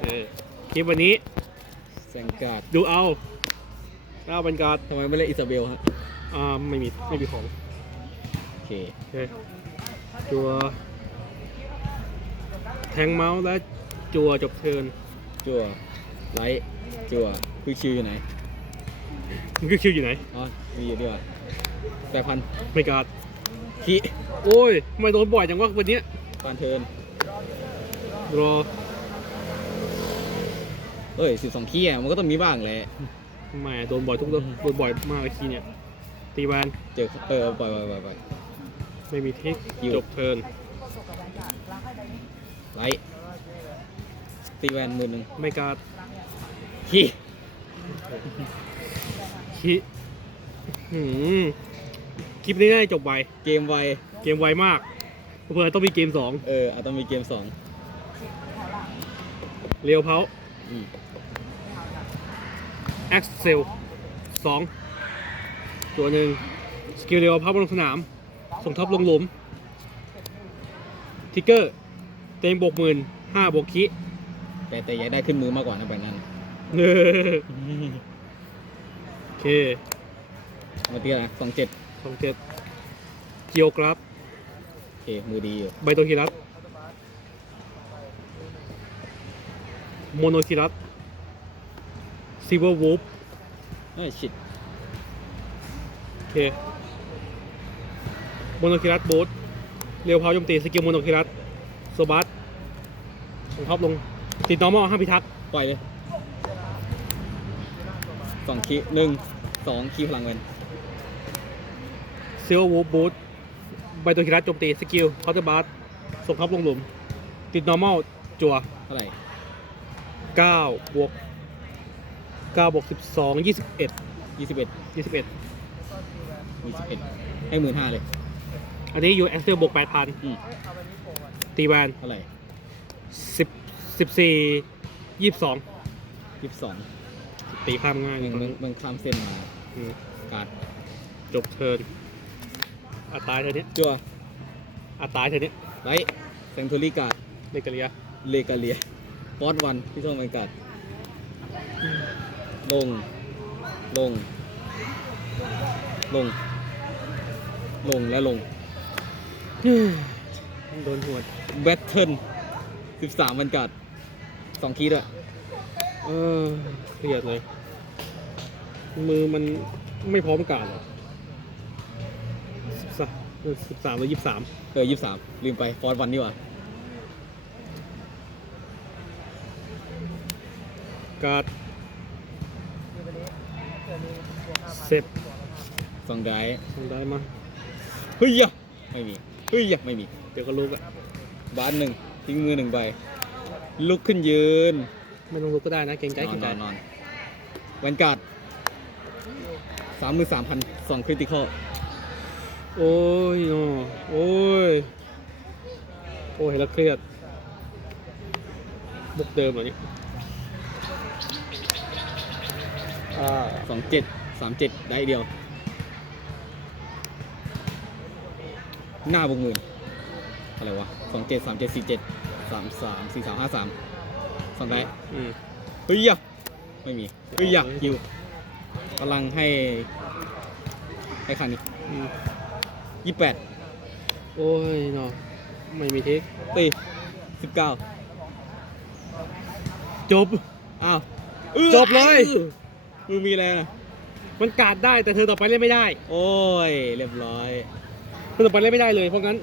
เออคลิปวันนี้แซงการ์ดดูเอาเอาบรรยากาศทำไมไม่เล่นอิซาเบลฮะอ่าไม่มีไม่มีของโอเคโอเคจัว แทงเมาส์และจัวจบเทิร์นจั่วไลท์จั่วคุยคิวอยู่ไหนมันคือคิวอยู่ไหนอ๋อมีอยู่ดีกว่าแปดพันไม่การ์ดคีโอ้ยทำไมโดนบ่อยจังวะวันเนี้ยปานเทิร์นรอ เอ้ยสิบสองคีอะมันก็ต้องมีบ้างแหละทำไมโดนบ่อยทุกโดนโดนบ่อยมากเลยทีเนี่ย ตีแวนเจอเออปล่อยปล่อยปล่อยปล่อย ไม่มีทิกอยู่ จบเทิร์นไลท์ตีแวนหมื่นหนึ่งไม่การ์ดคีคิหืมคลิปนี้ได้จบไวเกมไวเกมไวมากเพื่อต้องมีเกมสองเอออาจต้องมีเกมสองเรียวเพาอืม แอ็กเซลสองตัวหนึ่งสกิลเรียวเพาบนลงสนาม ส่งท็อปลงหลุม ทิกเกอร์ เต็งบวกหมื่นห้าบวกคิแต่แต่อยากได้ขึ้นมือมากกว่านะแบบนั้นเออโอเคมาตีนะสองเจ็ดสองเจ็ดเกียวกราฟโอเคมือดีอยู่ไบโตคิรัสโมโนคิรัส ซิเวอร์วูฟเอ้ยชิดโอเคโมโนคิรัสบูทเรียวเพาโจมตีสกิลโมโนคิรัสโซบัสส่งท็อปลง ติดนอร์มอลห้ามพิทักษ์ปล่อยเลยสองคีหนึ่งสองคีพลังเวนซิลวูฟบูทไบโตคิรัสโจมตีสกิลคอร์เตอร์บัสส่งท็อปลงหลุม ติดนอร์มอลจั่วเท่าไหร่9บวก 9บวก12 21ยี่สิบเอ็ด21ยี่สิบเอ็ดให้หมื่นห้าเลย อันนี้อยู่แอสเซลบวกอืม8,000ตีแวนเท่าไหร่10 14 22ยี่สิบสองตีข้ามง่ายมึงมึงมึงข้ามเส้นมาอืมการดจบเทิร์นอัตายเธอเนี้ยจั่วอัตายเธอเนี้ยไลท์แซงทูรี่การ์ดเลกาเลียเลกาเลียฟอสวันที่ช่องเป็นการ์ด ลง ลง ลง ลงและลงโดนหวดแบทเทิลสิบสามบรรกาศสองคีดอะเออเครียดเลย มือมันไม่พร้อมการหรอสิบสามสิบสามหรือยี่สิบสามเออยี่สามลืมไป ฟอสวันนี่หว่าการ์ด เสร็จสองได้ทำได้มาเฮ้ยยะไม่มีเฮ้ยยะไม่มีเดี๋ยวก็ลุกอะบาสหนึ่งทิ้งมือหนึ่งใบลุกขึ้นยืนไม่ต้องลุกก็ได้นะเกรงใจนเกรอนงใจนอนนอนแวนการ์ดสามมือสามพันสองคริติคอลโอ้ยเนาะโอ้ยโอ้ยแล้วเครียดบุกเดิมเหรอเนี่ย อ่าสองเจ็ดสามเจ็ดได้เดียว หน้าบวกหมื่นอะไรวะสองเจ็ดสามเจ็ดสี่เจ็ดสามสามสี่สามห้าสามสองได้อืมเฮ้ยยะไม่มีเฮ้ยยะคิวกำลังให้ให้คันนี้อืมยี่แปดโอ้ยเนาะไม่มีเทคตีสิบเก้าจบ อ้าวจบเลย มือมีอะไรนะมันการดได้แต่เธอต่อไปเล่นไม่ได้ โอ้ย เรียบร้อย เธอต่อไปเล่นไม่ได้เลยเพราะงั้น